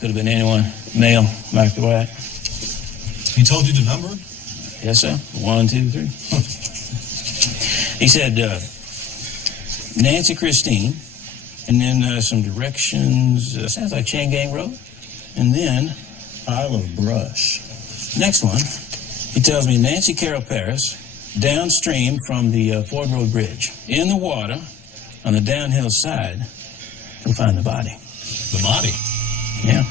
Could have been anyone. Male, marked the white. He told you the number? Yes, sir. 1, 2, 3. He said, Nancy Christine, and then some directions. Sounds like Chain Gang Road. And then Pile of brush. next one, he tells me Nancy Carroll Paris, downstream from the Ford Road Bridge. In the water, on the downhill side, we'll find the body. The body? Yeah.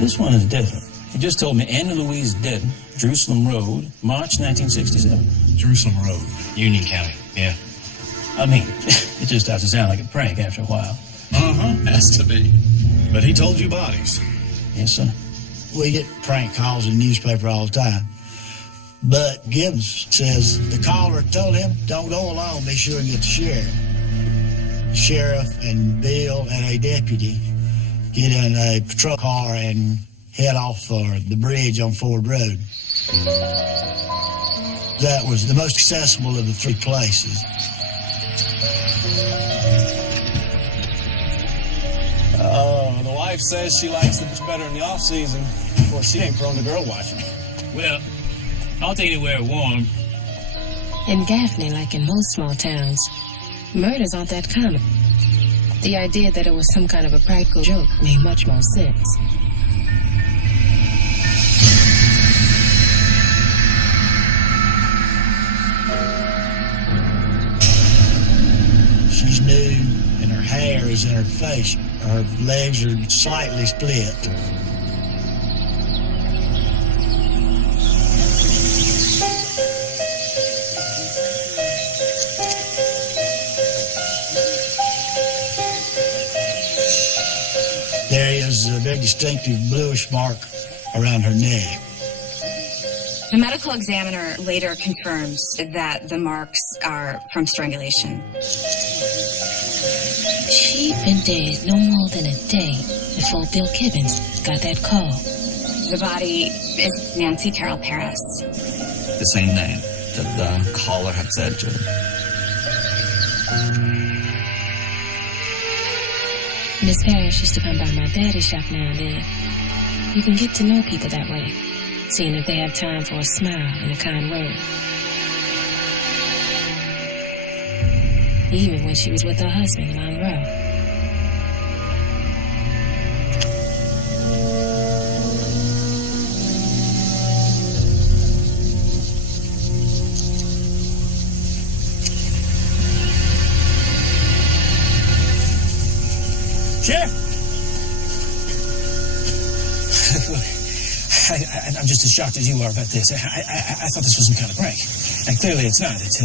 This one is different. He just told me Annie Louise Dedden, Jerusalem Road, March 1967. Jerusalem Road. Union County, yeah. I mean, it just starts to sound like a prank after a while. Has to be. But he told you bodies. Yes, sir. We get prank calls in the newspaper all the time. But Gibbons says the caller told him, don't go alone, be sure and get the sheriff. The sheriff and Bill and a deputy get in a patrol car and head off for the bridge on Ford Road. That was the most accessible of the three places. The wife says she likes it better in the off-season. Of course, she ain't prone to girl watching. Well, I'll take it where it's warm. In Gaffney, like in most small towns, murders aren't that common. The idea that it was some kind of a practical joke made much more sense. She's nude and her hair is in her face. Her legs are slightly split. There is a very distinctive bluish mark around her neck. The medical examiner later confirms that the marks are from strangulation. She'd been dead no more than a day before Bill Gibbons got that call. The body is Nancy Carroll Paris. The same name that the caller had said to her. Miss Parrish used to come by my daddy's shop now and then. You can get to know people that way, seeing if they have time for a smile and a kind word. Even when she was with her husband, Monroe. Sheriff! Look, I'm just as shocked as you are about this. I thought this was some kind of prank. And clearly it's not. It's,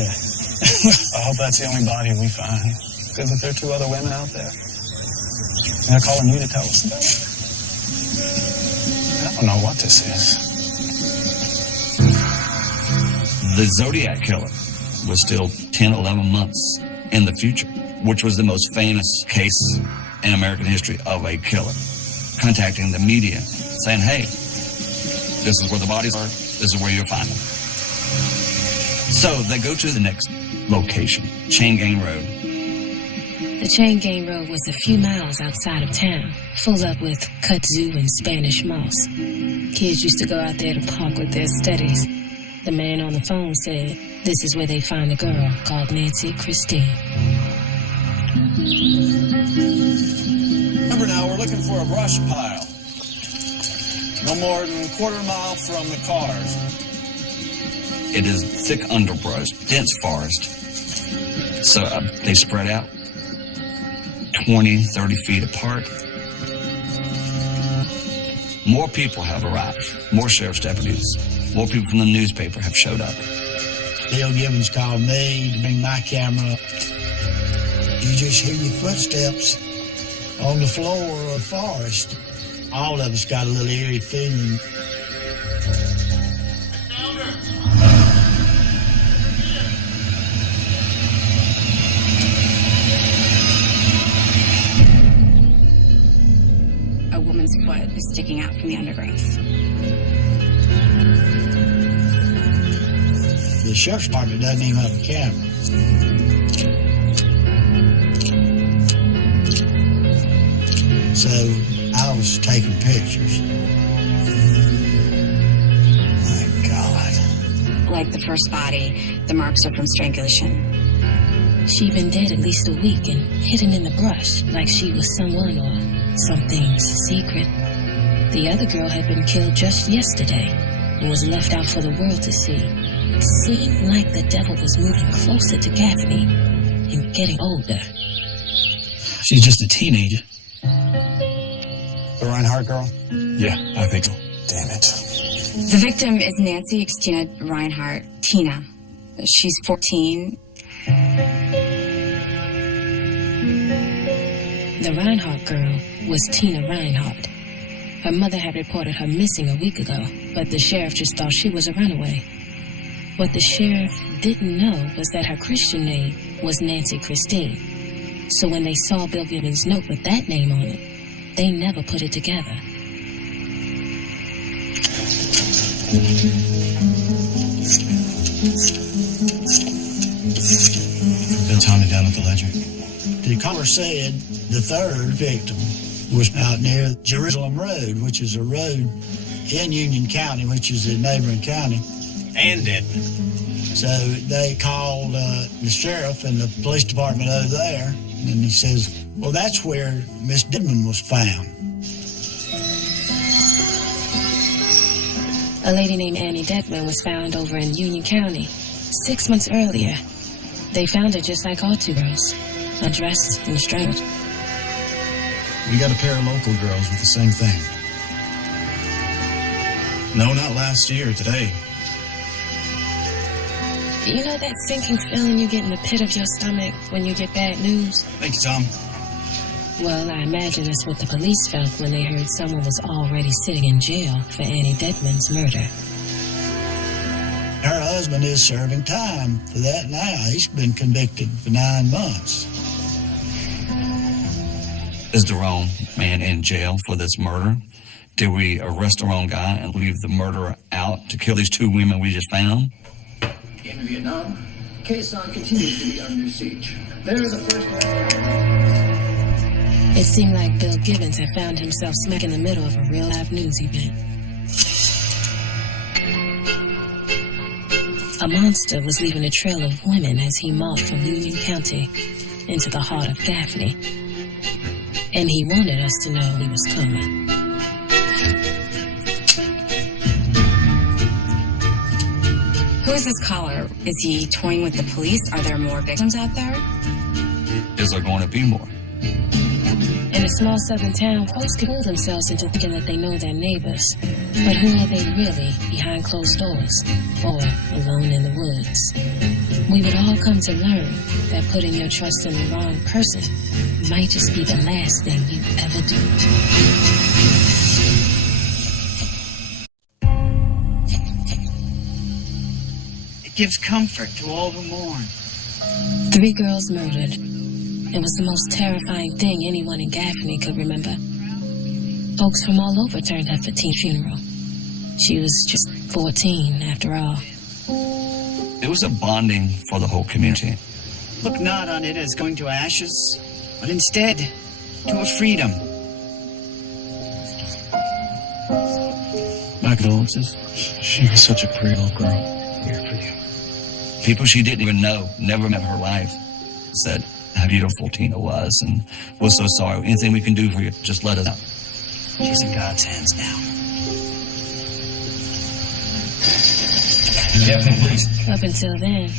I hope that's the only body we find. Because if there are two other women out there, and they're calling you to tell us about it, I don't know what this is. The Zodiac Killer was still 10, 11 months in the future, which was the most famous case in American history of a killer. Contacting the media, saying, hey, this is where the bodies are, this is where you'll find them. So they go to the next location, Chain Gang Road. The Chain Gang Road was a few miles outside of town, full up with kudzu and Spanish moss. Kids used to go out there to park with their studies. The man on the phone said this is where they find a girl called Nancy Christine. Remember now, we're looking for a brush pile. No more than a quarter mile from the cars. It is thick underbrush, dense forest. So they spread out 20, 30 feet apart. More people have arrived. More sheriff's deputies. More people from the newspaper have showed up. Bill Gibbons called me to bring my camera. You just hear your footsteps on the floor of the forest. All of us got a little eerie feeling. A woman's foot is sticking out from the undergrowth. The sheriff's department doesn't even have a camera. So I was taking pictures. My God. Like the first body, the marks are from strangulation. She'd been dead at least a week and hidden in the brush like she was someone or something's secret. The other girl had been killed just yesterday and was left out for the world to see. It seemed like the devil was moving closer to Gaffney and getting older. She's just a teenager. The Reinhardt girl? Yeah, I think so. Damn it. The victim is Nancy Christina Reinhardt, Tina. She's 14. The Reinhardt girl was Tina Reinhardt. Her mother had reported her missing a week ago, but the sheriff just thought she was a runaway. What the sheriff didn't know was that her Christian name was Nancy Christine. So when they saw Bill Gibbons' note with that name on it, they never put it together. Bill Tommy down at the ledger. The caller said the third victim was out near Jerusalem Road, which is a road in Union County, which is a neighboring county. And Deadman. So they called the sheriff and the police department over there, and he says, well, that's where Miss Deadman was found. A lady named Annie Deadman was found over in Union County 6 months earlier. They found her just like our two girls, undressed and strangled. We got a pair of local girls with the same thing. No, not last year, today. You know that sinking feeling you get in the pit of your stomach when you get bad news? Thank you, Tom. Well, I imagine that's what the police felt when they heard someone was already sitting in jail for Annie Deadman's murder. Her husband is serving time for that now. He's been convicted for 9 months. Is the wrong man in jail for this murder? Did we arrest the wrong guy and leave the murderer out to kill these two women we just found? In Vietnam, Khe Sanh continues to be under siege. They're the first. It seemed like Bill Gibbons had found himself smack in the middle of a real live news event. A monster was leaving a trail of women as he marched from Union County into the heart of Gaffney. And he wanted us to know he was coming. Who is this caller? Is he toying with the police? Are there more victims out there? Is there going to be more? In a small southern town, folks can fool themselves into thinking that they know their neighbors. But who are they really behind closed doors or alone in the woods? We would all come to learn that putting your trust in the wrong person might just be the last thing you ever do. It gives comfort to all who mourn. 3 girls murdered. It was the most terrifying thing anyone in Gaffney could remember. Folks from all over turned up for Tina's funeral. She was just 14, after all. It was a bonding for the whole community. Look not on it as going to ashes, but instead to a freedom. My condolences. She was such a pretty little girl. Here for you. People she didn't even know, never met her life, said how beautiful Tina was, and we're so sorry. Anything we can do for you, just let us know. She's in God's hands now. Up until then,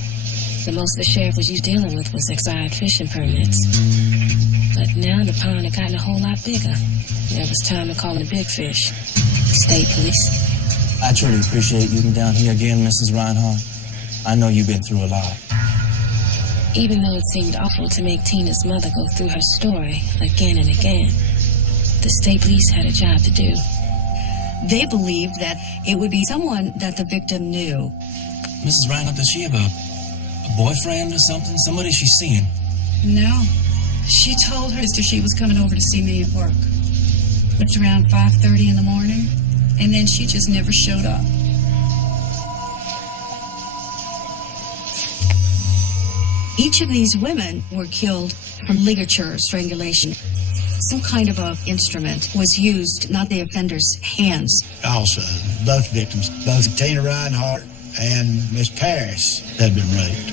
the most the sheriff was used dealing with was expired fishing permits. But now the pond had gotten a whole lot bigger. It was time to call in the big fish, the state police. I truly appreciate you down here again, Mrs. Reinhardt. I know you've been through a lot. Even though it seemed awful to make Tina's mother go through her story again and again, the state police had a job to do. They believed that it would be someone that the victim knew. Mrs. Reinhardt, does she have a boyfriend or something? Somebody she's seeing? No. She told her sister she was coming over to see me at work. It's around 5:30 in the morning, and then she just never showed up. Each of these women were killed from ligature, strangulation. Some kind of a instrument was used, not the offender's hands. Also, both victims, both Tina Reinhardt and Miss Paris, had been raped.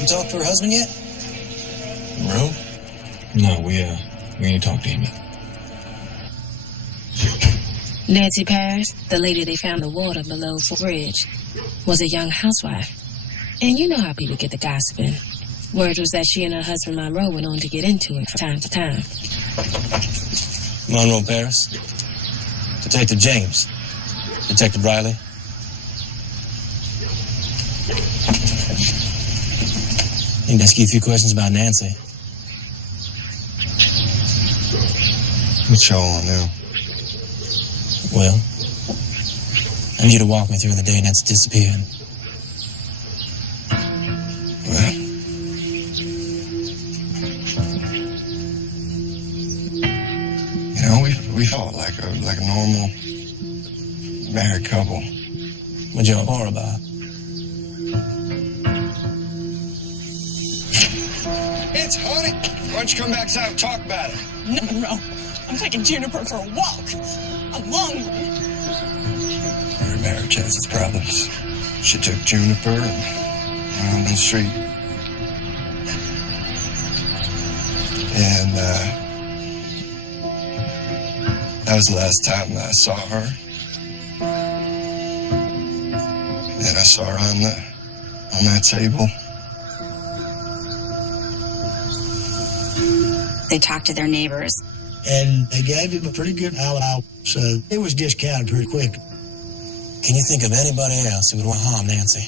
You talked to her husband yet? Bro? No, we ain't talked to him yet. Nancy Paris, the lady they found in the water below Fort Bridge, was a young housewife. And you know how people get the gossiping. Word was that she and her husband Monroe went on to get into it from time to time. Monroe Paris. Detective James. Detective Riley. Need to ask you a few questions about Nancy. What's y'all on now? Well, I need you to walk me through the day Nancy disappeared. Well, you know, we fought like a normal married couple. What'd y'all quarrel about? It's honey. Why don't you come back inside and talk about it? No, Monroe. I'm taking Juniper for a walk. A long one. Every marriage has its problems. She took Juniper and went on the street. And, that was the last time that I saw her. And I saw her on that table. They talked to their neighbors. And they gave him a pretty good alibi, so it was discounted pretty quick. Can you think of anybody else who would want to harm Nancy?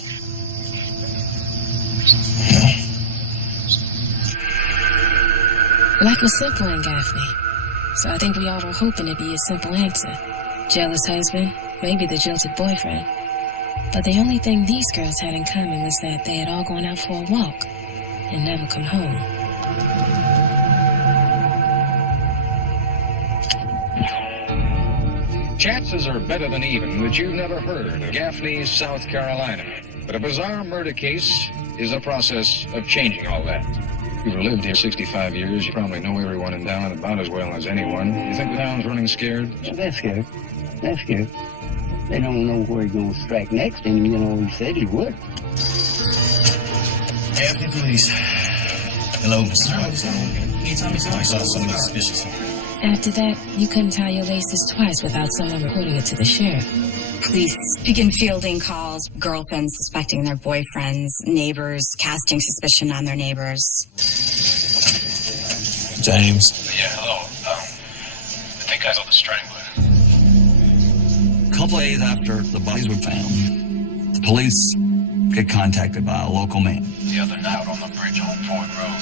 Life was simple in Gaffney, so I think we all were hoping it'd be a simple answer. Jealous husband, maybe the jilted boyfriend. But the only thing these girls had in common was that they had all gone out for a walk and never come home. Chances are better than even that you've never heard of Gaffney, South Carolina. But a bizarre murder case is a process of changing all that. You've lived here 65 years. You probably know everyone in town about as well as anyone. You think the town's running scared? They're scared. They're scared. They don't know where he's going to strike next, and, you know, he said he would. Gaffney Police. Hello, Mr. Robinson. I saw something suspicious. After that, you couldn't tie your laces twice without someone reporting it to the sheriff. Police begin fielding calls, girlfriends suspecting their boyfriends, neighbors casting suspicion on their neighbors. James. Yeah, hello. I think I saw the strangler. A couple of days after the bodies were found, the police get contacted by a local man. The other night on the bridge on Ford Road.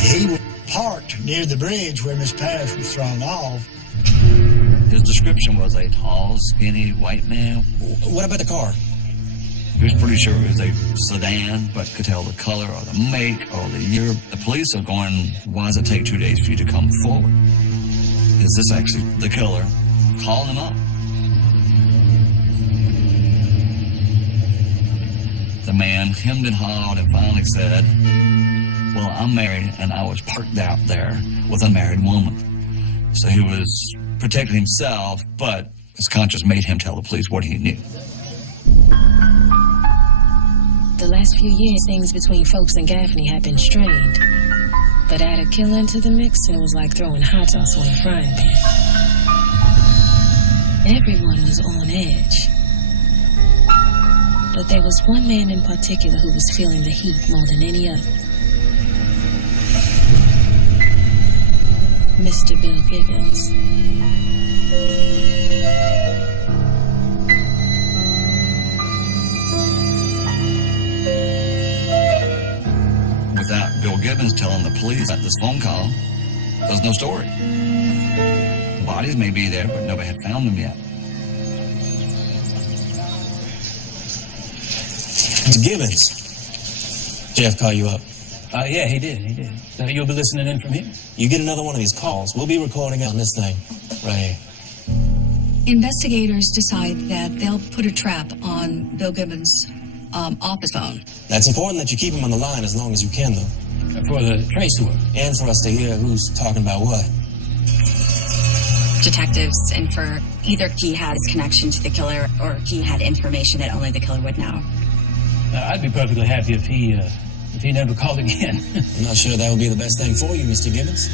He was parked near the bridge where Miss Paris was thrown off. His description was a tall, skinny white man. What about the car? He was pretty sure it was a sedan, but could tell the color or the make or the year. The police are going, why does it take 2 days for you to come forward? Is this actually the killer? Call him up. The man hemmed and hawed and finally said, well, I'm married and I was parked out there with a married woman. So he was protecting himself, but his conscience made him tell the police what he knew. The last few years, things between folks and Gaffney had been strained. But add a killer into the mix and it was like throwing hot sauce on a frying pan. Everyone was on edge. But there was one man in particular who was feeling the heat more than any other. Mr. Bill Gibbons. Without Bill Gibbons telling the police at this phone call, there's no story. The bodies may be there, but nobody had found them yet. Mr. Gibbons. Jeff call you up. Yeah, he did. So you'll be listening in from here? You get another one of these calls. We'll be recording on this thing right here. Investigators decide that they'll put a trap on Bill Gibbons' office phone. That's important that you keep him on the line as long as you can, though. For the trace work. And for us to hear who's talking about what. Detectives infer either he has connection to the killer or he had information that only the killer would know. I'd be perfectly happy if he never called again. I'm not sure that would be the best thing for you, Mr. Gibbons.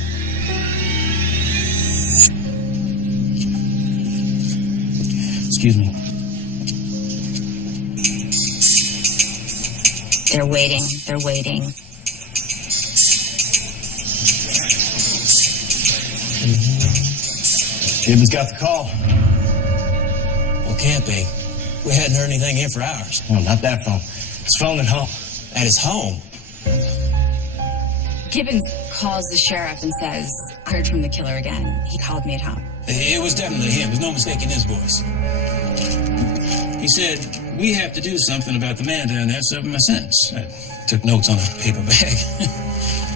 Excuse me. They're waiting. They're waiting. Gibbons got the call. Well, can't be. We hadn't heard anything here for hours. No, not that phone. His phone at home. At his home? Gibbons calls the sheriff and says, I heard from the killer again. He called me at home. It was definitely him. There's no mistaking his voice. He said, we have to do something about the man down there serving my sentence. I took notes on a paper bag.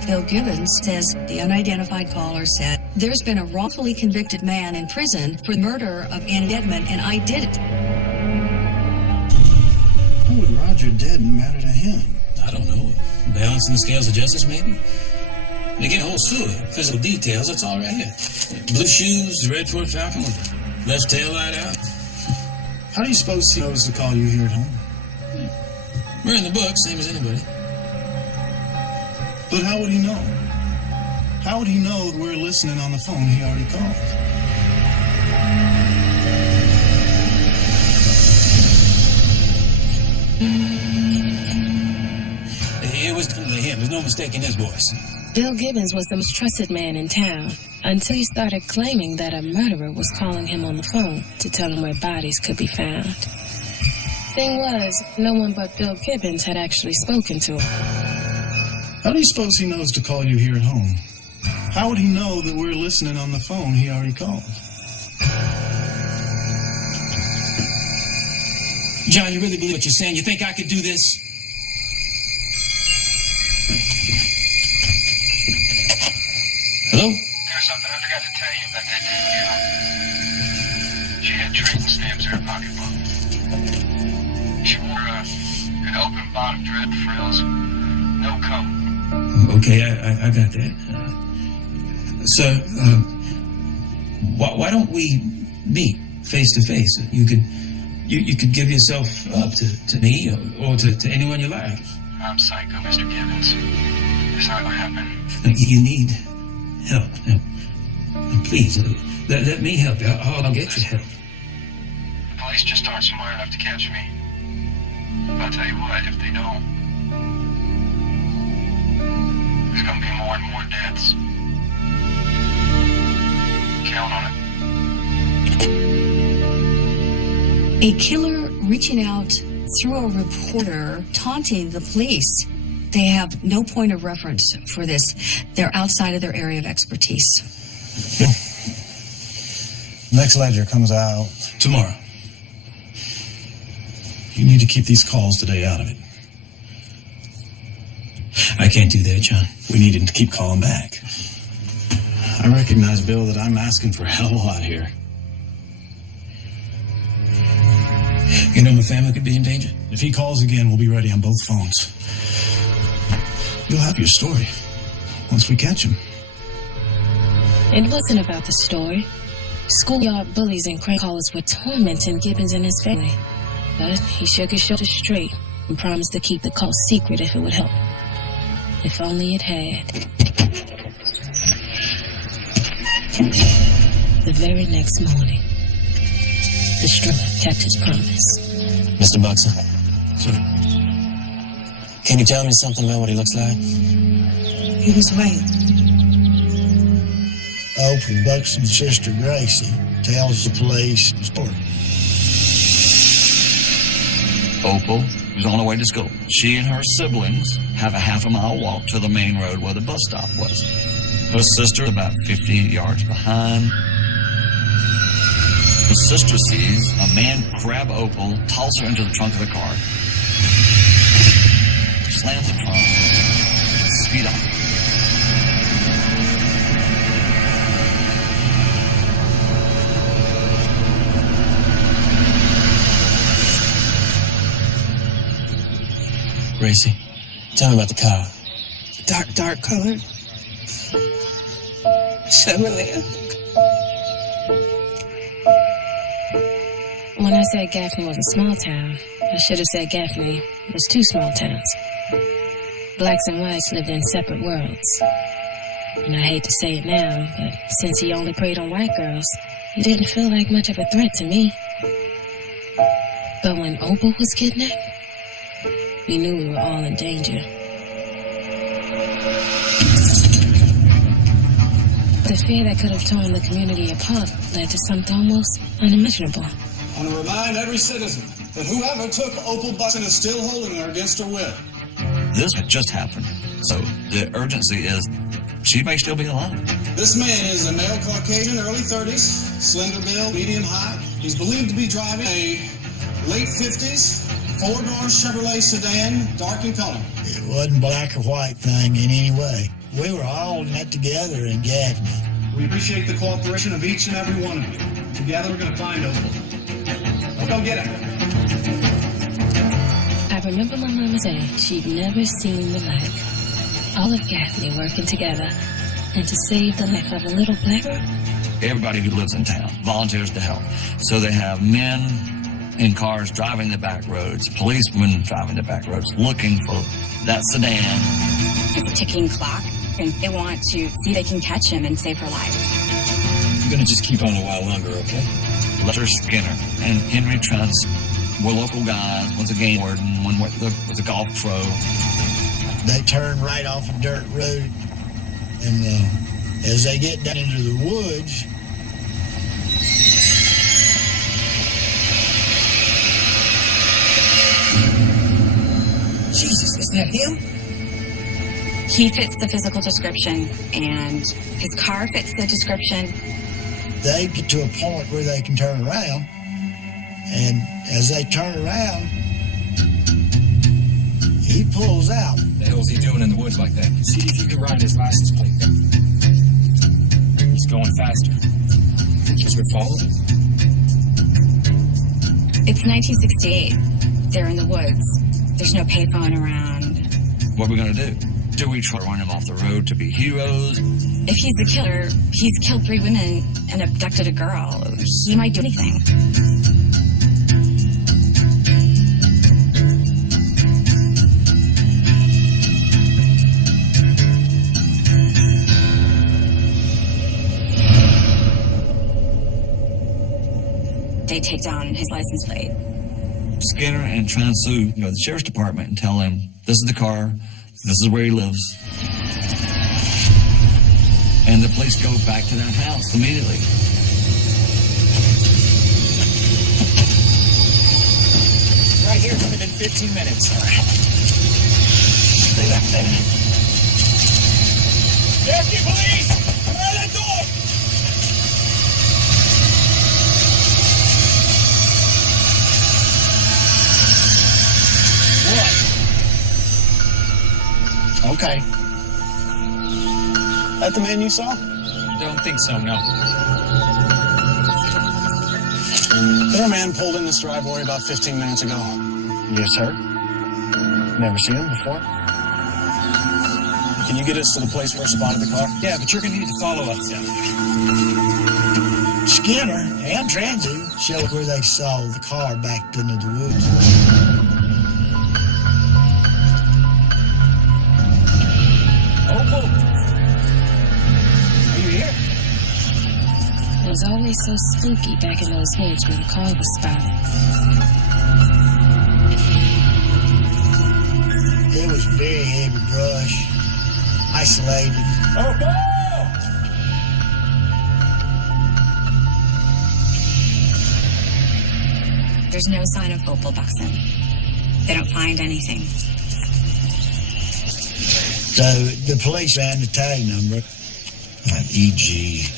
Bill Gibbons says the unidentified caller said, there's been a wrongfully convicted man in prison for the murder of Annie Dedman, and I did it. How would Roger dead matter to him? I don't know. Balancing the scales of justice, maybe? They get a whole slew of physical details. That's all right here. Blue shoes, red Ford Falcon with the left tail light out. How do you suppose he knows to call you here at home? We're in the book, same as anybody. But how would he know? How would he know that we're listening on the phone he already called? It was definitely him. There's no mistaking his voice. Bill Gibbons was the most trusted man in town until he started claiming that a murderer was calling him on the phone to tell him where bodies could be found. Thing was, no one but Bill Gibbons had actually spoken to him. How do you suppose he knows to call you here at home? How would he know that we're listening on the phone he already called? John, you really believe what you're saying? You think I could do this? Hello? There's something I forgot to tell you about that damn girl. She had trading stamps in her pocketbook. She wore an open bottom dread frills, no coat. Okay, I got that. Sir, why don't we meet face to face? You could give yourself up to me or to anyone you like. I'm psycho, Mr. Gibbons. It's not gonna happen. You need help. Now, please, let me help you. I'll get you help. The police just aren't smart enough to catch me. But I'll tell you what, if they don't, there's gonna be more and more deaths. Count on it. A killer reaching out through a reporter, taunting the police. They have no point of reference for this. They're outside of their area of expertise. Next ledger comes out tomorrow. You need to keep these calls today out of it. I can't do that, John. We need him to keep calling back. I recognize, Bill, that I'm asking for a hell of a lot here. You know my family could be in danger? If he calls again, we'll be ready on both phones. You'll have your story once we catch him. It wasn't about the story. Schoolyard bullies and crank callers were tormenting Gibbons and his family. But he shook his shoulders straight and promised to keep the call secret if it would help. If only it had. The very next morning, the stripper kept his promise. Mr. Buxton? Sir? Can you tell me something about what he looks like? He was white. Opal Buxton's sister Gracie tells the police the story. Opal was on her way to school. She and her siblings have a half-a-mile walk to the main road where the bus stop was. Her sister about 50 yards behind. Her sister sees a man grab Opal, toss her into the trunk of the car, slam the trunk, and speed off. Gracie, tell me about the car. Dark color. Chevrolet. When I said Gaffney was a small town, I should have said Gaffney was two small towns. Blacks and whites lived in separate worlds. And I hate to say it now, but since he only preyed on white girls, he didn't feel like much of a threat to me. But when Opal was kidnapped, we knew we were all in danger. The fear that could have torn the community apart led to something almost unimaginable. I want to remind every citizen that whoever took Opal Buxton is still holding her against her will. This just happened, so the urgency is she may still be alive. This man is a male Caucasian, early 30s, slender build, medium height. He's believed to be driving a late 50s, four-door Chevrolet sedan, dark in color. It wasn't black or white thing in any way. We were all in that together in Gaffney. We appreciate the cooperation of each and every one of you. Together we're going to find Opal. Let's go get her. I remember my mama saying she'd never seen the like. All of Gaffney working together, and to save the life of a little black girl. Everybody who lives in town volunteers to help. So they have men in cars driving the back roads, policemen driving the back roads, looking for that sedan. It's a ticking clock, and they want to see if they can catch him and save her life. I'm gonna just keep on a while longer, okay? Lester Skinner and Henry Trunts were local guys. One's a game warden, one was a golf pro. They turned right off a dirt road, and as they get down into the woods, Jesus, is that him? He fits the physical description, and his car fits the description. they get to a point where they can turn around, and as they turn around, he pulls out. The hell's he doing in the woods like that? See if you can write his license plate down. He's going faster. Think he's gonna follow him? It's 1968. They're in the woods. There's no payphone around. What are we going to do? Do we try to run him off the road to be heroes? If he's the killer, he's killed 3 women and abducted a girl. He might do anything. They take down his license plate. Skinner and Transu go to the sheriff's department and tell him, this is the car, this is where he lives. And the police go back to that house immediately. Right here, it's only been 15 minutes. All right. Stay back there. Deputy police! Open that door! Okay. That the man you saw? Don't think so, no. Their man pulled in this driveway about 15 minutes ago. Yes, sir. Never seen him before. Can you get us to the place where I spotted the car? Yeah, but you're gonna need to follow us down there. Skinner and Transu showed where they saw the car backed into the woods. It was always so spooky back in those woods where the car was spotted. It was very heavy brush, isolated. There's no sign of Opal Buxton. They don't find anything. So the police ran the tag number. EG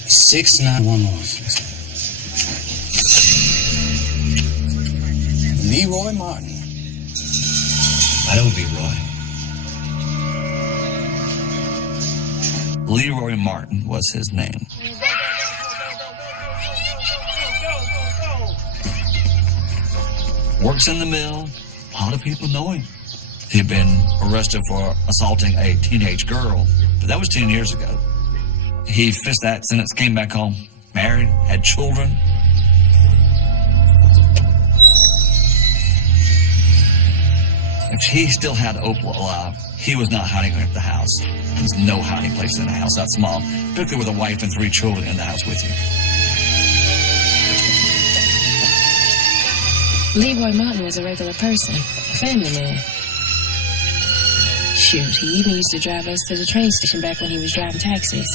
6911. Leroy Martin. That would be Roy. Leroy Martin was his name. Works in the mill. A lot of people know him. He'd been arrested for assaulting a teenage girl, but that was 10 years ago. He faced that sentence, came back home, married, had children. If he still had Opal alive, he was not hiding at the house. There's no hiding place in a house that small, particularly with a wife and 3 children in the house with you. Leroy Martin was a regular person, a family man. Shoot, he even used to drive us to the train station back when he was driving taxis.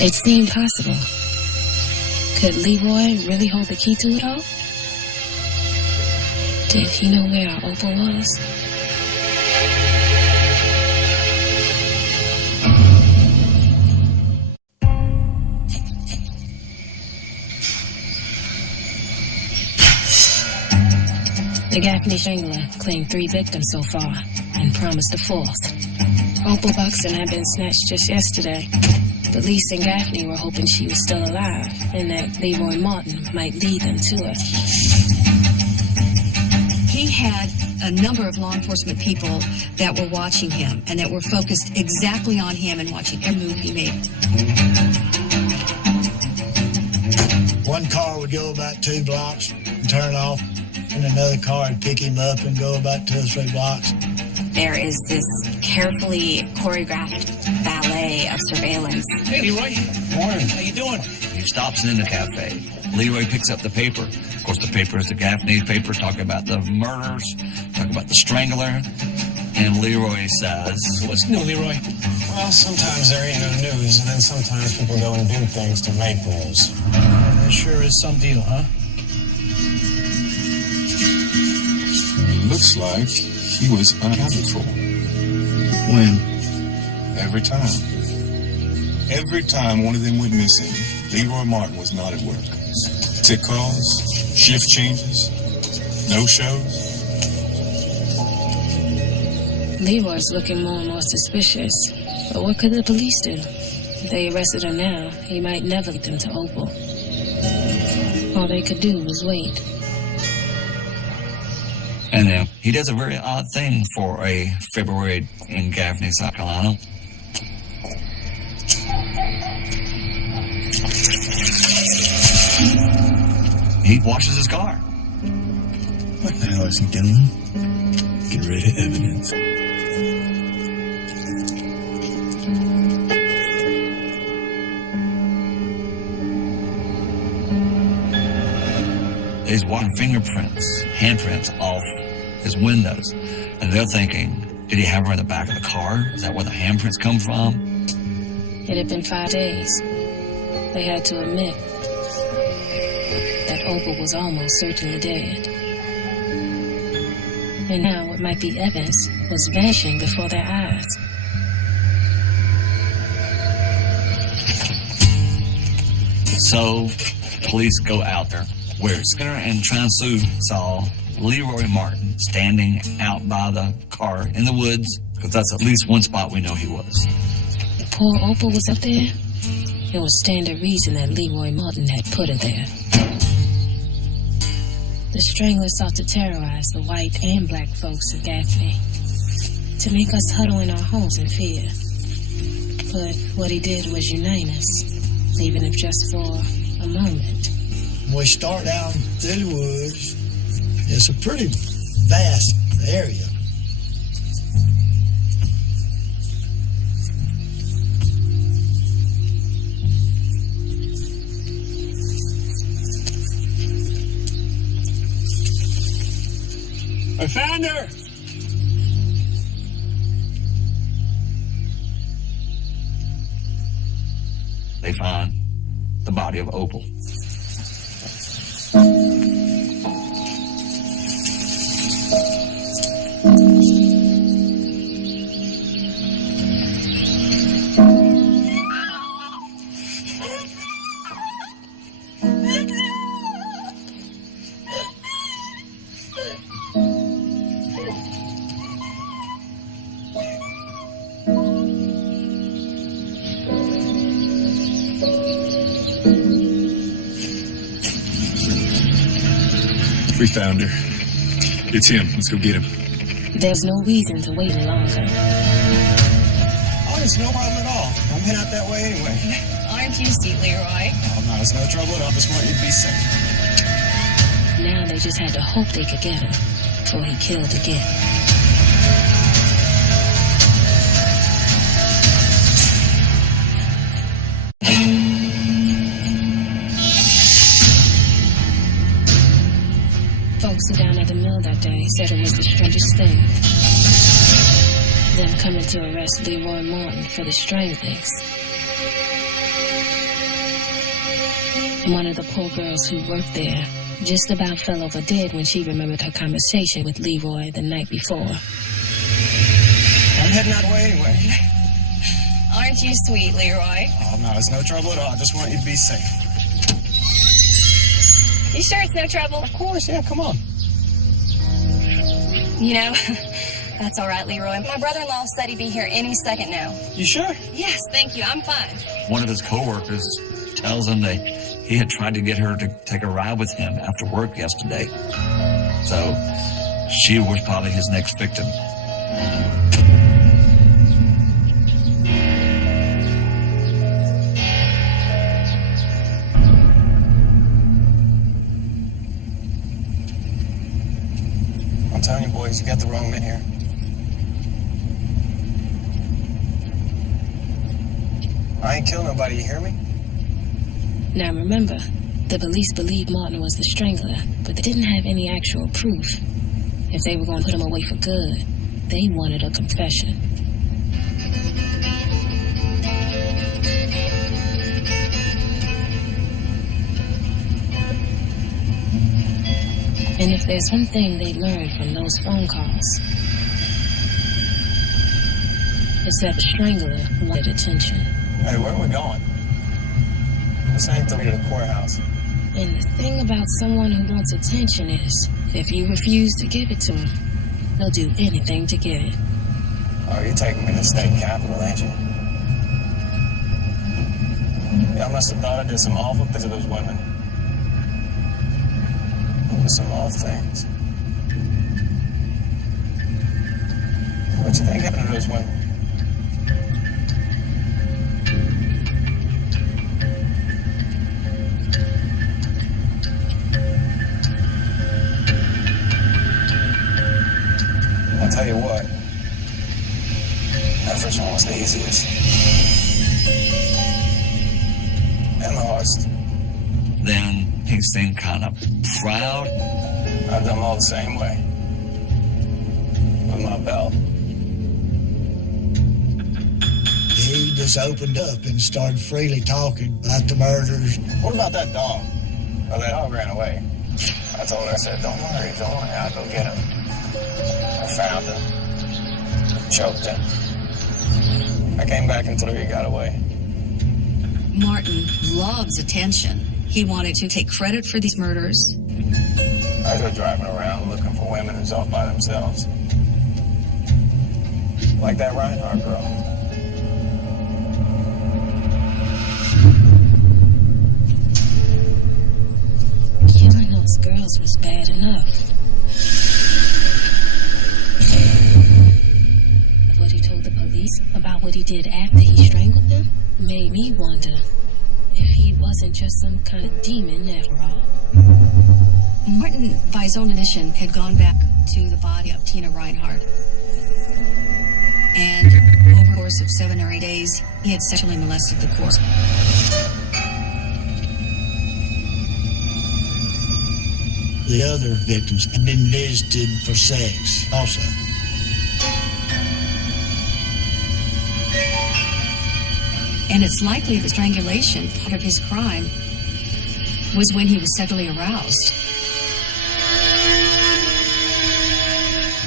It seemed possible. Could Leroy really hold the key to it all? Did he know where our Opal was? The Gaffney Strangler claimed 3 victims so far and promised a 4th. Opal Buxton had been snatched just yesterday, but Lisa and Gaffney were hoping she was still alive and that Leroy Martin might lead them to her. He had a number of law enforcement people that were watching him and that were focused exactly on him and watching every move he made. One car would go about 2 blocks and turn off, and another car would pick him up and go about 2 or 3 blocks. There is this carefully choreographed ballet of surveillance. Hey, Leroy. Morning. How you doing? He stops in the cafe. Leroy picks up the paper. Of course, the paper is the Gaffney paper, talking about the murders, talking about the Strangler. And Leroy says, What's new, Leroy? Well, sometimes there ain't no news, and then sometimes people go and do things to make news. That sure is some deal, huh? Looks like he was unaccounted for. When? Every time. Every time one of them went missing, Leroy Martin was not at work. Tick calls, shift changes, no shows. Leroy's looking more and more suspicious. But what could the police do? If they arrested her now, he might never get them to Opal. All they could do was wait. and he does a very odd thing for a February in Gaffney, South Carolina. He washes his car. What the hell is he doing? Get rid of evidence. He's washing fingerprints, handprints off his windows. And they're thinking, did he have her in the back of the car? Is that where the handprints come from? It had been 5 days. They had to admit that Opal was almost certainly dead. And now what might be evidence was vanishing before their eyes. So, police go out there where Skinner and Transu saw Leroy Martin standing out by the car in the woods, because that's at least one spot we know he was. Poor Opal was up there. It would stand to reason that Leroy Martin had put her there. The Strangler sought to terrorize the white and black folks of Gaffney, to make us huddle in our homes in fear. But what he did was unite us, even if just for a moment. When we start down through the woods, it's a pretty vast area. I found her! They find the body of Opal. We found her. It's him. Let's go get him. There's no reason to wait any longer. Oh, it's no problem at all. I'm heading out that way anyway. Aren't you sweet, Leroy? Oh, no, it's no trouble at all. Just want you to be safe. Now they just had to hope they could get him before he killed again. Folks who down at the mill that day said it was the strangest thing. Them coming to arrest Leroy Martin for the stranglings. And one of the poor girls who worked there just about fell over dead when she remembered her conversation with Leroy the night before. I'm heading that way anyway. Aren't you sweet, Leroy? Oh, no, it's no trouble at all. I just want you to be safe. You sure it's no trouble? Of course, yeah, come on. You know, that's all right, Leroy. My brother-in-law said he'd be here any second now. You sure? Yes, thank you. I'm fine. One of his coworkers tells him that he had tried to get her to take a ride with him after work yesterday. So she was probably his next victim. I'm telling you, boys, you got the wrong men here. I ain't killed nobody, you hear me? Now remember, the police believed Martin was the strangler, but they didn't have any actual proof. If they were going to put him away for good, they wanted a confession. And if there's one thing they learned from those phone calls, it's that the strangler wanted attention. Hey, where are we going? This ain't the way to the courthouse. And the thing about someone who wants attention is, if you refuse to give it to him, they'll do anything to get it. Oh, you're taking me to the state capitol, ain't you? Y'all must have thought I did some awful things to those women. Some awful things. What you think happened to those women? I'll tell you what. That first one was the easiest. And the hardest. Then he seemed kind of proud. I've done them all the same way. With my belt. He just opened up and started freely talking about the murders. What about that dog? Oh, that dog ran away. I told her, I said, don't worry, I'll go get him. I found him. Choked him. I came back and told her he got away. Martin loves attention. He wanted to take credit for these murders. I go driving around looking for women who's off by themselves. Like that Reinhardt girl. Killing those girls was bad enough. What he told the police about what he did after he strangled them made me wonder if he wasn't just some kind of demon after all. Martin, by his own admission, had gone back to the body of Tina Reinhardt. And over the course of 7 or 8 days, he had sexually molested the corpse. The other victims had been visited for sex also. And it's likely that strangulation, part of his crime, was when he was sexually aroused.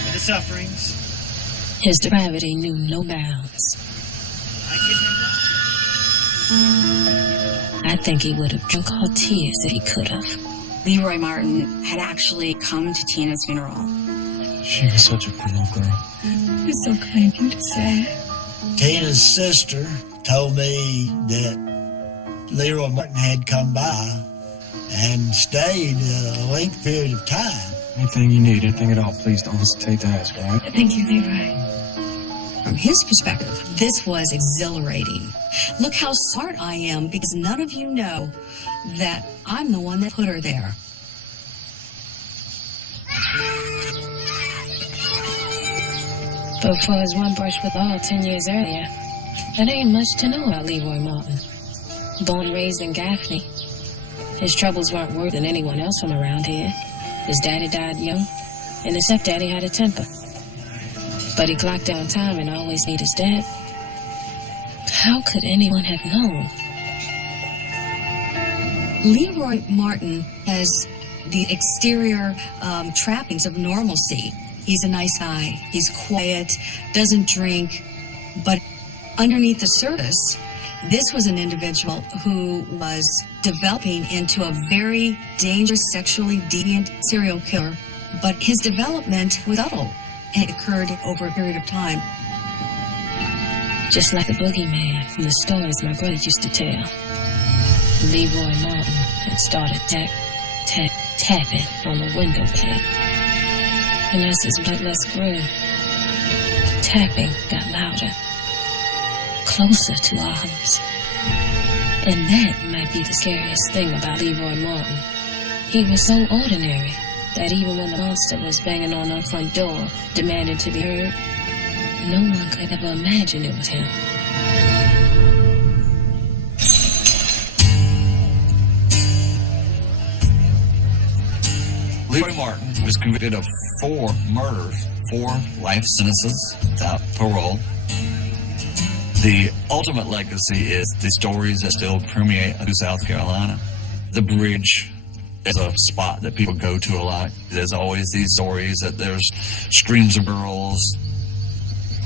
For the sufferings. His depravity knew no bounds. I think he would have drunk our tears if he could have. Leroy Martin had actually come to Tina's funeral. She was such a cool girl. It was so kind of you to say. Tina's sister told me that Leroy Martin had come by and stayed a length period of time Anything you need, anything at all, please don't hesitate to ask, all right? Thank you, Leroy. From his perspective, this was exhilarating. Look how smart I am, because none of you know that I'm the one that put her there. But for his one brush with all 10 years earlier, there ain't much to know about Leroy Martin. Born and raised in Gaffney, his troubles weren't worse than anyone else from around here. His daddy died young, and his stepdaddy had a temper. But he clocked on time and always made his dad. How could anyone have known? Leroy Martin has the exterior trappings of normalcy. He's a nice guy. He's quiet, doesn't drink, but underneath the surface, this was an individual who was developing into a very dangerous, sexually deviant serial killer. But his development was subtle, and it occurred over a period of time. Just like the boogeyman from the stories my brother used to tell. Leroy Martin had started tapping on the window pane. And as his bloodlust grew, tapping got louder, closer to ours. And that might be the scariest thing about Leroy Martin. He was so ordinary that even when the monster was banging on our front door, demanding to be heard, no one could ever imagine it was him. Leroy Martin was convicted of 4 murders, 4 life sentences without parole. The ultimate legacy is the stories that still permeate through South Carolina. The bridge is a spot that people go to a lot. There's always these stories that there's screams of girls.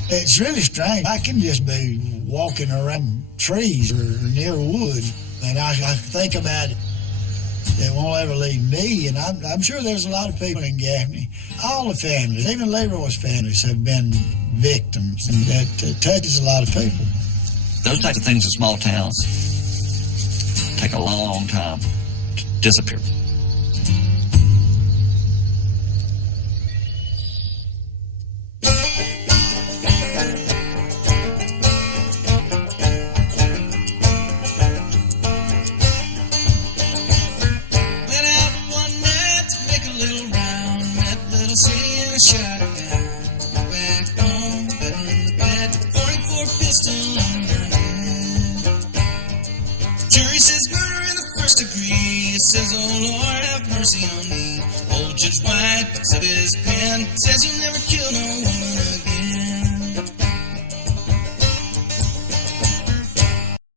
It's really strange. I can just be walking around trees or near woods, and I think about it. It won't ever leave me, and I'm sure there's a lot of people in Gaffney. All the families, even Leroy's families, have been victims, and that touches a lot of people. Those types of things in small towns take a long time to disappear. Says, oh Lord, have mercy on me. Old Judge White picks up his pen, says you'll never kill no one.